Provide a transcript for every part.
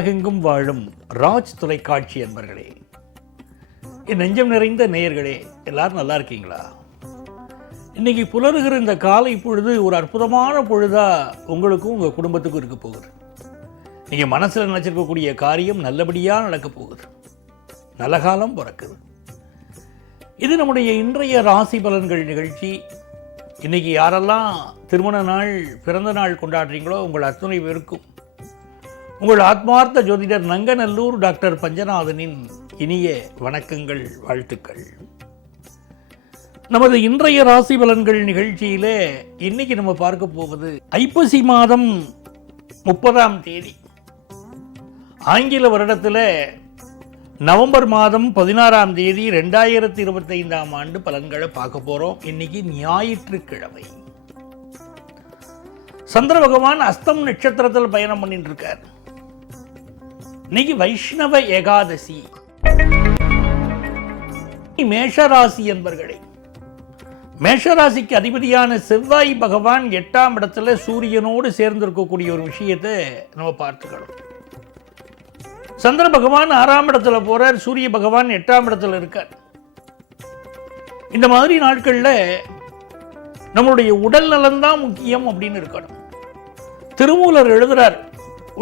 உலகெங்கும் வாழும் ராஜ் தொலைக்காட்சி என்பர்களே என் நெஞ்சம் நிறைந்த நேயர்களே எல்லாரும் நல்லா இருக்கீங்களா? இன்னைக்கு புலருகிற இந்த காலை பொழுது ஒரு அற்புதமான பொழுதா உங்களுக்கும் உங்கள் குடும்பத்துக்கும் இருக்க போகுது. நீங்கள் மனசில் நினச்சிருக்கக்கூடிய காரியம் நல்லபடியாக நடக்க போகுது. நல்ல காலம் பிறக்குது. இது நம்முடைய இன்றைய ராசி பலன்கள் நிகழ்ச்சி. இன்னைக்கு யாரெல்லாம் திருமண நாள் பிறந்த நாள் கொண்டாடுறீங்களோ உங்கள் அத்துணை பேருக்கும் உங்கள் ஆத்மார்த்த ஜோதிடர் நங்கநல்லூர் டாக்டர் பஞ்சநாதனின் இனிய வணக்கங்கள் வாழ்த்துக்கள். நமது இன்றைய ராசி பலன்கள் நிகழ்ச்சியிலே இன்னைக்கு நம்ம பார்க்க போவது ஐப்பசி மாதம் முப்பதாம் தேதி. ஆங்கில வருடத்தில் நவம்பர் மாதம் பதினாறாம் தேதி ரெண்டாயிரத்தி இருபத்தைந்தாம் ஆண்டு பலன்களை பார்க்க போறோம். இன்னைக்கு ஞாயிற்றுக்கிழமை. சந்திர பகவான் அஸ்தம் நட்சத்திரத்தில் பயணம் பண்ணிட்டு இருக்கார். இன்னைக்கு வைஷ்ணவ ஏகாதசி. மேஷராசி என்பர்களே மேஷராசிக்கு அதிபதியான செவ்வாய் பகவான் எட்டாம் இடத்துல சூரியனோடு சேர்ந்திருக்கக்கூடிய ஒரு விஷயத்தை நம்ம பார்த்துக்கணும். சந்திர பகவான் ஆறாம் இடத்துல போறார் சூரிய பகவான் எட்டாம் இடத்துல இருக்கார். இந்த மாதிரி நாட்களில் நம்மளுடைய உடல் நலன்தான் முக்கியம் அப்படின்னு இருக்கணும். திருமூலர் எழுதுறார்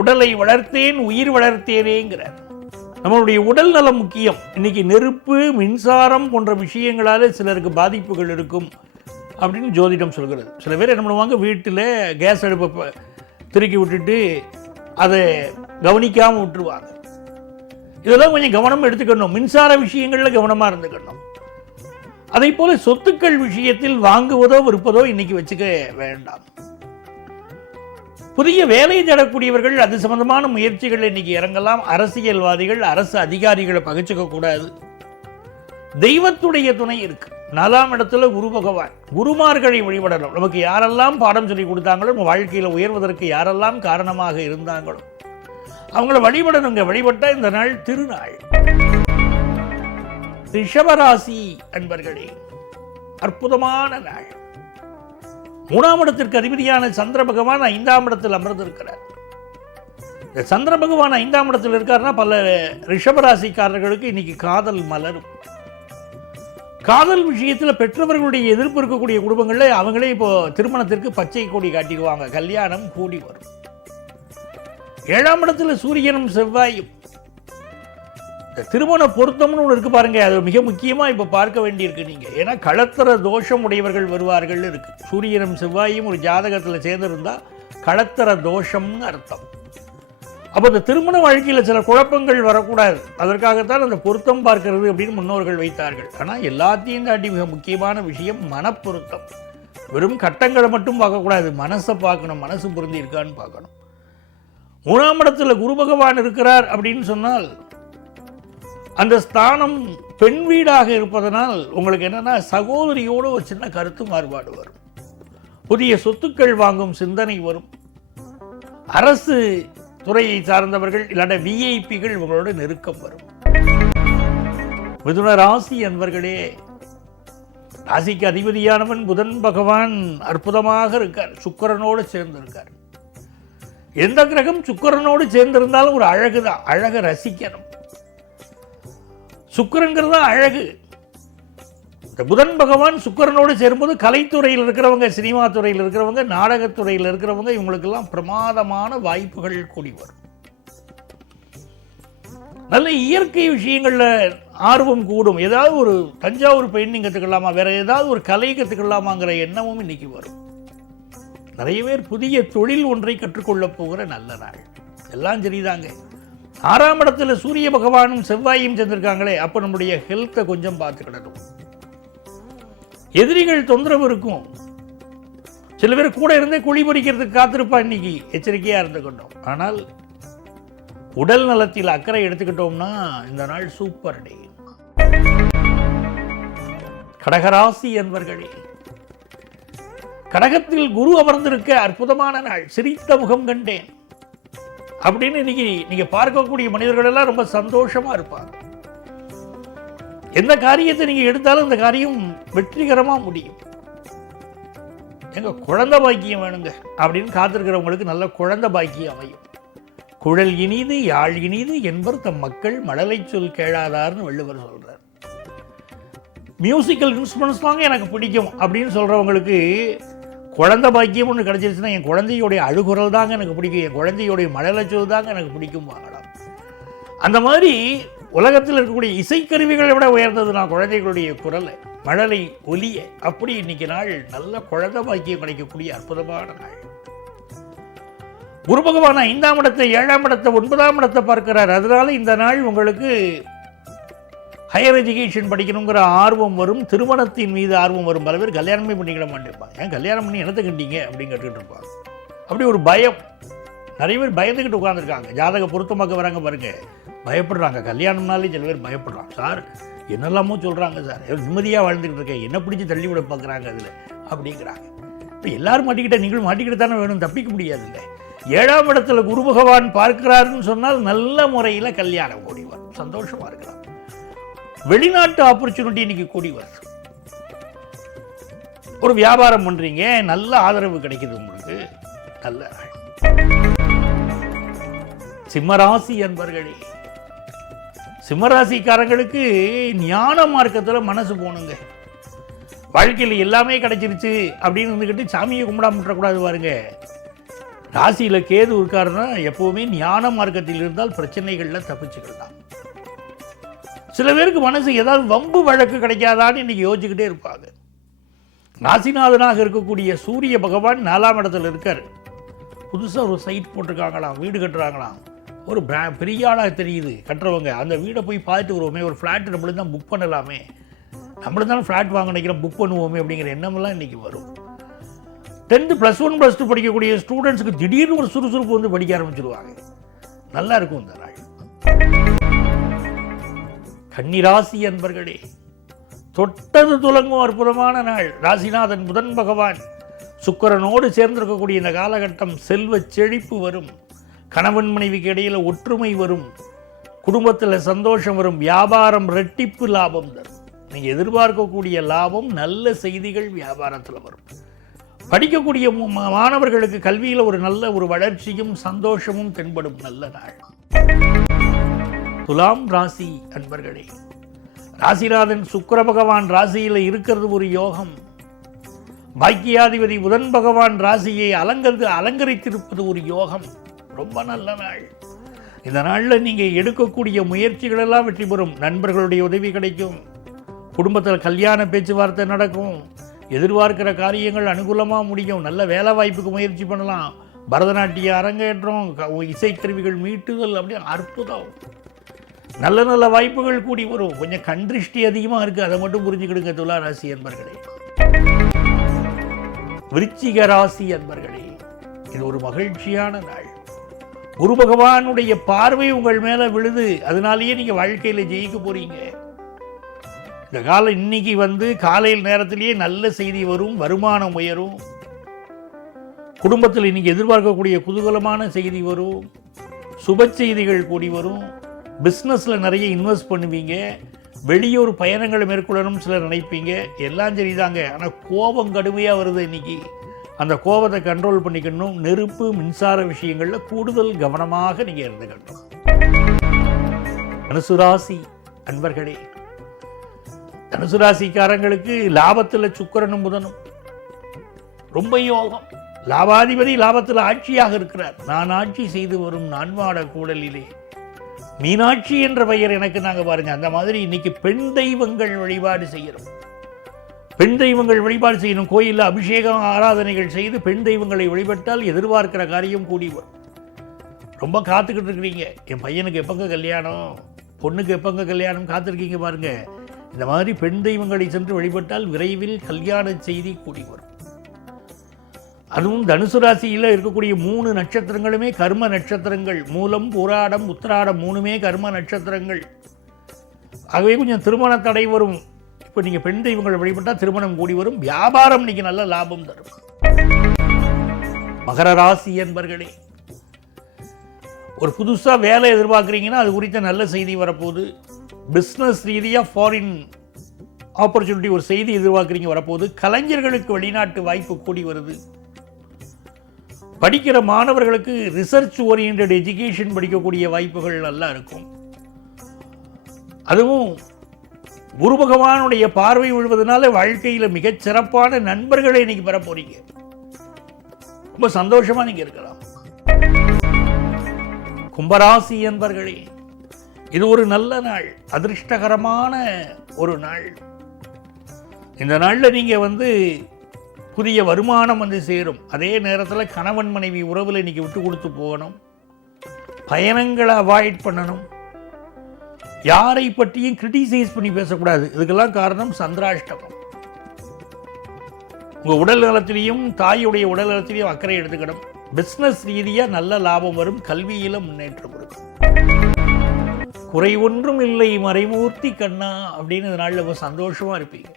உடலை வளர்த்தேன் உயிர் வளர்த்தேனேங்கிறார். நம்மளுடைய உடல் நலம் முக்கியம். இன்னைக்கு நெருப்பு மின்சாரம் போன்ற விஷயங்களால சிலருக்கு பாதிப்புகள் இருக்கும் அப்படின்னு ஜோதிடம் சொல்கிறது. சில பேர் என்ன பண்ணுவாங்க வீட்டில் கேஸ் அடுப்பை திருக்கி விட்டுட்டு அதை கவனிக்காமல் விட்டுருவாங்க. இதெல்லாம் கொஞ்சம் கவனம் எடுத்துக்கணும். மின்சார விஷயங்களில் கவனமாக இருந்துக்கணும். அதே போல சொத்துக்கள் விஷயத்தில் வாங்குவதோ விற்பதோ இன்னைக்கு வச்சுக்க வேண்டாம். புதிய வேலை தேடக்கூடியவர்கள் அது சம்பந்தமான முயற்சிகள் இன்னைக்கு இறங்கலாம். அரசியல்வாதிகள் அரசு அதிகாரிகளை பகிச்சுக்க கூடாது. தெய்வத்துடைய துணை இருக்கு. நாலாம் இடத்துல குரு பகவான். குருமார்களை வழிபடணும். நமக்கு யாரெல்லாம் பாடம் சொல்லி கொடுத்தாங்களோ நம்ம வாழ்க்கையில் உயர்வதற்கு யாரெல்லாம் காரணமாக இருந்தாங்களோ அவங்கள வழிபடணுங்க. வழிபட்ட இந்த நாள் திருநாள். ரிஷபராசி அன்பர்களே அற்புதமான நாள். மூணாம் இடத்திற்கு அதிபதியான சந்திர பகவான் ஐந்தாம் இடத்தில் அமர்ந்திருக்கிறார். இந்த சந்திர பகவான் ஐந்தாம் இடத்தில் இருக்காருன்னா பல ரிஷபராசிக்காரர்களுக்கு இன்னைக்கு காதல் மலரும். காதல் விஷயத்தில் பெற்றவர்களுடைய எதிர்ப்பு இருக்கக்கூடிய குடும்பங்களில் அவங்களே இப்போ திருமணத்திற்கு பச்சை கொடி காட்டிடுவாங்க. கல்யாணம் கூடி வரும். ஏழாம் இடத்தில் சூரியனும் செவ்வாயும். திருமண பொருத்தம்னு ஒன்று இருக்கு பாருங்க. அது மிக முக்கியமாக இப்போ பார்க்க வேண்டியிருக்கு நீங்கள் ஏன்னா களத்திர தோஷம் உடையவர்கள் வருவார்கள் இருக்கு. சூரியனும் செவ்வாயும் ஒரு ஜாதகத்தில் சேர்ந்திருந்தா களத்திர தோஷம்னு அர்த்தம். அப்போ இந்த திருமண வாழ்க்கையில் சில குழப்பங்கள் வரக்கூடாது. அதற்காகத்தான் அந்த பொருத்தம் பார்க்கிறது அப்படின்னு முன்னோர்கள் வைத்தார்கள். ஆனால் எல்லாத்தையும் தாண்டி மிக முக்கியமான விஷயம் மனப்பொருத்தம். வெறும் கட்டங்களை மட்டும் பார்க்கக்கூடாது. மனசை பார்க்கணும். மனசு பொருந்தி இருக்கான்னு பார்க்கணும். மூணாம் இடத்துல குரு பகவான் இருக்கிறார் அப்படின்னு சொன்னால் அந்த ஸ்தானம் பெண் வீடாக இருப்பதனால் உங்களுக்கு என்னென்னா சகோதரியோடு ஒரு சின்ன கருத்து மாறுபாடு வரும். புதிய சொத்துக்கள் வாங்கும் சிந்தனை வரும். அரசு துறையை சார்ந்தவர்கள் இல்லாட்ட விஐபிகள் உங்களோட நெருக்கம் வரும். மிதுன ராசி என்பர்களே ராசிக்கு அதிபதியானவன் புதன் பகவான் அற்புதமாக இருக்கார். சுக்கரனோடு சேர்ந்திருக்கார். எந்த கிரகம் சுக்கரனோடு சேர்ந்திருந்தாலும் ஒரு அழகு தான் அழகை ரசிக்கணும். சுக்கரங்கிறது தான் அழகு. இந்த புதன் பகவான் சுக்கிரனோடு சேரும்போது கலைத்துறையில் இருக்கிறவங்க சினிமா துறையில் இருக்கிறவங்க நாடகத்துறையில் இருக்கிறவங்க இவங்களுக்கெல்லாம் பிரமாதமான வாய்ப்புகள் கூடி வரும். நல்ல இயற்கை விஷயங்களில் ஆர்வம் கூடும். ஏதாவது ஒரு தஞ்சாவூர் பெயிண்டிங் கற்றுக்கலாமா வேற ஏதாவது ஒரு கலை கற்றுக்கலாமாங்கிற எண்ணமும் இன்னைக்கு வரும். நிறைய பேர் புதிய தொழில் ஒன்றை கற்றுக்கொள்ளப் போகிற நல்ல நாள். எல்லாம் சரிதாங்க. ஆறாம் இடத்துல சூரிய பகவானும் செவ்வாயும் சேர்ந்திருக்காங்களே அப்போ நம்முடைய ஹெல்த்தை கொஞ்சம் பார்த்துக்கிடணும். எதிரிகள் தொந்தரவு இருக்கும். சில பேர் கூட இருந்தே குழி பறிக்கிறதுக்கு காத்திருப்பா இன்னைக்கு எச்சரிக்கையாக இருந்துக்கிட்டோம் ஆனால் உடல் நலத்தில் அக்கறை எடுத்துக்கிட்டோம்னா இந்த நாள் சூப்பர் டே கடகராசி என்பர்களே கடகத்தில் குரு அமர்ந்திருக்க அற்புதமான நாள் சிரித்த முகம் கண்டேன். அப்படின்னு இன்னைக்கு நீங்க பார்க்கக்கூடிய மனிதர்கள் எல்லாம் ரொம்ப சந்தோஷமா இருப்பாங்க. எந்த காரியத்தை நீங்க எடுத்தாலும் அந்த காரியம் வெற்றிகரமா முடியும். எங்க குழந்தை பாக்கியம் வேணுங்க அப்படின்னு காத்திருக்கிறவங்களுக்கு நல்ல குழந்தை பாக்கியம் அமையும். குழல் இனிது யாழ் இனிது என்பர் தம் மக்கள் மழலை சொல் கேளாதார்னு வள்ளுவர் சொல்றார். மியூசிக்கல் இன்ஸ்ட்ருமெண்ட்ஸ் தாங்க எனக்கு பிடிக்கும் அப்படின்னு சொல்றவங்களுக்கு குழந்தை பாக்கியம் ஒன்று கிடச்சிருச்சுன்னா என் குழந்தையோடைய அழுகுரல் தாங்க எனக்கு பிடிக்கும். என் குழந்தையோடைய மழலச்சல் தாங்க எனக்கு பிடிக்கும் வாங்கலாம் அந்த மாதிரி உலகத்தில் இருக்கக்கூடிய இசைக்கருவிகளை விட உயர்ந்தது நான் குழந்தைகளுடைய குரலை மழலை ஒலிய. அப்படி இன்னைக்கு நாள் நல்ல குழந்தை பாக்கியம் கிடைக்கக்கூடிய அற்புதமான நாள். குரு பகவான் ஐந்தாம் இடத்தை ஏழாம் இடத்தை ஒன்பதாம் இடத்தை பார்க்கிறார். அதனால இந்த நாள் உங்களுக்கு ஹையர் எஜுகேஷன் படிக்கணுங்கிற ஆர்வம் வரும் திருமணத்தின் மீது ஆர்வம் வரும். பல பேர் கல்யாணமே பண்ணிக்கிட மாட்டேன்பாங்க. ஏன் கல்யாணம் பண்ணி என்னத்தை கண்டிங்க அப்படின்னு கேட்டுக்கிட்டு இருப்பாங்க. அப்படி ஒரு பயம். நிறைய பேர் பயந்துக்கிட்டு உட்காந்துருக்காங்க ஜாதக பொருத்தமாக்க வராங்க பாருங்கள் பயப்படுறாங்க. கல்யாணம்னாலே சில பேர் பயப்படுறாங்க. சார் என்னெல்லாமோ சொல்கிறாங்க சார். நிம்மதியாக வாழ்ந்துக்கிட்டு இருக்கேன். என்ன பிடிச்சி தள்ளி விட பார்க்குறாங்க அதில்? அப்படிங்கிறாங்க. இப்போ எல்லாரும் மாட்டிக்கிட்ட நீங்களும் மாட்டிக்கிட்டு தானே வேணும். தப்பிக்க முடியாதுல்ல. ஏழாம் இடத்துல குரு பகவான் பார்க்கிறாருன்னு சொன்னால் நல்ல முறையில் கல்யாணம் கூடிவார் சந்தோஷமாக இருக்கலாம். வெளிநாட்டு ஆப்பர்ச்சுனிட்டி இன்னைக்கு கூடி வருது. ஒரு வியாபாரம் பண்ணுறீங்க நல்ல ஆதரவு கிடைக்குது உங்களுக்கு. நல்ல சிம்மராசி என்பர்களே சிம்மராசிக்காரங்களுக்கு ஞான மார்க்கத்தில் மனசு போகணுங்க வாழ்க்கையில் எல்லாமே கிடைச்சிருச்சு அப்படின்னு இருந்துக்கிட்டு சாமியை கும்பிடாம விட்டுறக்கூடாது பாருங்க. ராசியில் கேது இருக்காருன்னா எப்போவுமே ஞான மார்க்கத்தில் இருந்தால் பிரச்சனைகளில் தப்பிச்சுக்கலாம் சில பேருக்கு மனசு ஏதாவது வம்பு வழக்கு கிடைக்காதான்னு இன்றைக்கி யோசிச்சுக்கிட்டே இருப்பாங்க. ராசிநாதனாக இருக்கக்கூடிய சூரிய பகவான் நாலாம் இடத்துல இருக்கார். புதுசாக ஒரு சைட் போட்டிருக்காங்களாம் வீடு கட்டுறாங்களாம். ஒரு பிரா பெரிய ஆளாக தெரியுது கட்டுறவங்க. அந்த வீடை போய் பார்த்துட்டு வருவோமே ஒரு ஃப்ளாட் நம்மளுக்கு தான் புக் பண்ணலாமே. நம்மளும் தான் ஃப்ளாட் வாங்க நினைக்கிறோம் புக் பண்ணுவோமே அப்படிங்கிற எண்ணமெல்லாம் இன்றைக்கி வரும். Tenth plus one plus two படிக்கக்கூடிய ஸ்டூடெண்ட்ஸுக்கு திடீர்னு ஒரு சுறுசுறுப்பு வந்து படிக்க ஆரம்பிச்சிருவாங்க. நல்லா இருக்கும் இந்த நாள். கன்னிராசி அன்பர்களே தொட்டது துலங்கும் அற்புதமான நாள். ராசிநாதன் புதன் பகவான் சுக்கிரனோடு சேர்ந்திருக்கக்கூடிய இந்த காலகட்டம் செல்வ செழிப்பு வரும். கணவன் மனைவிக்கு இடையில் ஒற்றுமை வரும். குடும்பத்தில் சந்தோஷம் வரும். வியாபாரம் ரெட்டிப்பு லாபம் தரும். நீங்கள் எதிர்பார்க்கக்கூடிய லாபம் நல்ல செய்திகள் வியாபாரத்தில் வரும். படிக்கக்கூடிய மு- மாணவர்களுக்கு கல்வியில் ஒரு நல்ல ஒரு வளர்ச்சியும் சந்தோஷமும் தென்படும் நல்ல நாள். துலாம் ராசி அன்பர்களே ராசிநாதன் சுக்கர பகவான் ராசியில் இருக்கிறது ஒரு யோகம். பாக்கியாதிபதி புதன் பகவான் ராசியை அலங்கரித்து அலங்கரித்திருப்பது ஒரு யோகம். ரொம்ப நல்ல நாள். இந்த நாளில் நீங்கள் எடுக்கக்கூடிய முயற்சிகளெல்லாம் வெற்றி பெறும். நண்பர்களுடைய உதவி கிடைக்கும். குடும்பத்தில் கல்யாண பேச்சுவார்த்தை நடக்கும். எதிர்பார்க்கிற காரியங்கள் அனுகூலமாக முடியும். நல்ல வேலை வாய்ப்புக்கு முயற்சி பண்ணலாம். பரதநாட்டிய அரங்கேற்றம் இசைக்கருவிகள் மீட்டுதல் அப்படியே அற்புதம். நல்ல நல்ல வாய்ப்புகள் கூடி வரும். கொஞ்சம் கண்திருஷ்டி அதிகமாக இருக்குது அதை மட்டும் புரிஞ்சுக்கிடுங்க துலா ராசி என்பர்களே விருச்சிக ராசி அன்பர்களே இது ஒரு மகிழ்ச்சியான நாள். குரு பகவானுடைய பார்வை உங்கள் மேல விழுது. அதனாலேயே நீங்க வாழ்க்கையில ஜெயிக்க போறீங்க. இந்த காலம் இன்னைக்கு வந்து காலையில் நேரத்திலேயே நல்ல செய்தி வரும் வருமானம் உயரும். குடும்பத்தில் இன்னைக்கு எதிர்பார்க்கக்கூடிய குதூகலமான செய்தி வரும். சுப செய்திகள் கூடி வரும். பிஸ்னஸில் நிறைய இன்வெஸ்ட் பண்ணுவீங்க. வெளியூர் பயணங்களை மேற்கொள்ளணும்னு சிலர் நினைப்பீங்க. எல்லாம் சரிதாங்க. ஆனால் கோபம் கடுமையாக வருது இன்னைக்கு. அந்த கோபத்தை கண்ட்ரோல் பண்ணிக்கணும். நெருப்பு மின்சார விஷயங்களில் கூடுதல் கவனமாக நீங்கள் இருந்துக்கணும் தனுசுராசி அன்பர்களே தனுசுராசிக்காரங்களுக்கு லாபத்தில் சுக்கிரனும் புதனும். ரொம்ப யோகம். லாபாதிபதி லாபத்தில் ஆட்சியாக இருக்கிறார். நான் ஆட்சி செய்து வரும் நான்மாட கூடலிலே. மீனாட்சி என்ற பெயர் எனக்கு நாங்கள் பாருங்க. அந்த மாதிரி இன்னைக்கு பெண் தெய்வங்கள் வழிபாடு செய்யணும் பெண் தெய்வங்கள் வழிபாடு செய்யணும். கோயிலில் அபிஷேகம் ஆராதனைகள் செய்து பெண் தெய்வங்களை வழிபட்டால் எதிர்பார்க்கிற காரியம் கூடி வரும் ரொம்ப காத்துக்கிட்டு இருக்கிறீங்க. என் பையனுக்கு எப்பங்க கல்யாணம்? பொண்ணுக்கு எப்பங்க கல்யாணம்? காத்திருக்கீங்க பாருங்க. இந்த மாதிரி பெண் தெய்வங்களை சென்று வழிபட்டால் விரைவில் கல்யாண செய்தி கூடி வரும். அதுவும் தனுசு ராசியில் இருக்கக்கூடிய மூணு நட்சத்திரங்களுமே கர்ம நட்சத்திரங்கள். மூலம் புராடம் உத்திராடம் மூணுமே கர்ம நட்சத்திரங்கள். ஆகவே கொஞ்சம் திருமண தடை வரும். இப்போ நீங்கள் பெண் தெய்வங்களை வழிபட்டால் திருமணம் கூடி வரும். வியாபாரம் இன்றைக்கி நல்ல லாபம் தரும். மகர ராசி என்பர்களே ஒரு புதுசாக வேலை எதிர்பார்க்குறீங்கன்னா அது குறித்த நல்ல செய்தி வரப்போகுது. பிஸ்னஸ் ரீதியாக ஃபாரின் ஆப்பர்ச்சுனிட்டி ஒரு செய்தி எதிர்பார்க்குறீங்க வரப்போகுது. கலைஞர்களுக்கு வெளிநாட்டு வாய்ப்பு கூடி வருது. படிக்கிற மாணவர்களுக்கு ரிசர்ச் ஓரியன்ட் எஜுகேஷன் படிக்கக்கூடிய வாய்ப்புகள் நல்லா இருக்கும். அதுவும் குரு பகவானுடைய பார்வை விழுவதனால வாழ்க்கையில் மிகச் சிறப்பான நண்பர்களை இன்னைக்கு பெற போறீங்க. ரொம்ப சந்தோஷமா நீங்க இருக்கலாம். கும்பராசி என்பர்களே இது ஒரு நல்ல நாள் அதிர்ஷ்டகரமான ஒரு நாள். இந்த நாளில் நீங்க வந்து புதிய வருமானம் வந்து சேரும். அதே நேரத்தில் கணவன் மனைவி உறவில் இன்னைக்கு விட்டு கொடுத்து போகணும். பயணங்களை அவாய்ட் பண்ணணும். யாரை பற்றியும் கிரிட்டிசைஸ் பண்ணி பேசக்கூடாது. இதுக்கெல்லாம் காரணம் சந்திராஷ்டமம். உங்க உடல் நலத்திலையும் தாயுடைய உடல் நலத்திலையும் அக்கறை எடுத்துக்கணும். பிசினஸ் ரீதியா நல்ல லாபம் வரும். கல்வியில முன்னேற்றம் இருக்கும் குறை ஒன்றும் இல்லை மறைமூர்த்தி கண்ணா அப்படின்னு இந்த நாளில் சந்தோஷமா இருப்பீங்க.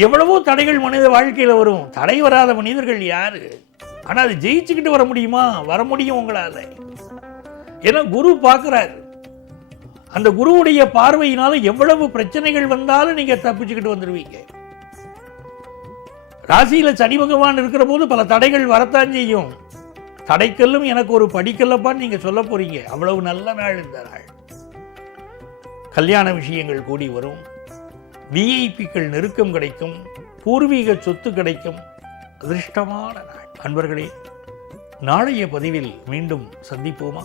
எவ்வளவோ தடைகள் மனித வாழ்க்கையில வரும். தடை வராத மனிதர்கள் யாரு? ஆனா அது ஜெயிச்சுக்கிட்டு வர முடியுமா? வர முடியும் உங்களால. ஏன்னா குரு பார்க்குறாரு. அந்த குருவுடைய பார்வையினால எவ்வளவு பிரச்சனைகள் வந்தாலும் நீங்க தப்பிச்சுக்கிட்டு வந்துடுவீங்க ராசியில சனி பகவான் இருக்கிற போது பல தடைகள் வரத்தான் செய்யும். தடைக்கல்லும் எனக்கு ஒரு படிக்கல்லப்பான்னு நீங்க சொல்ல போறீங்க. அவ்வளவு நல்ல நாள் இந்த நாள். கல்யாண விஷயங்கள் கூடி வரும். விஐபிக்கள் நெருக்கம் கிடைக்கும் பூர்வீக சொத்து கிடைக்கும். அதிர்ஷ்டமான நாள். அன்பர்களே நாளைய பதிவில் மீண்டும் சந்திப்போமா?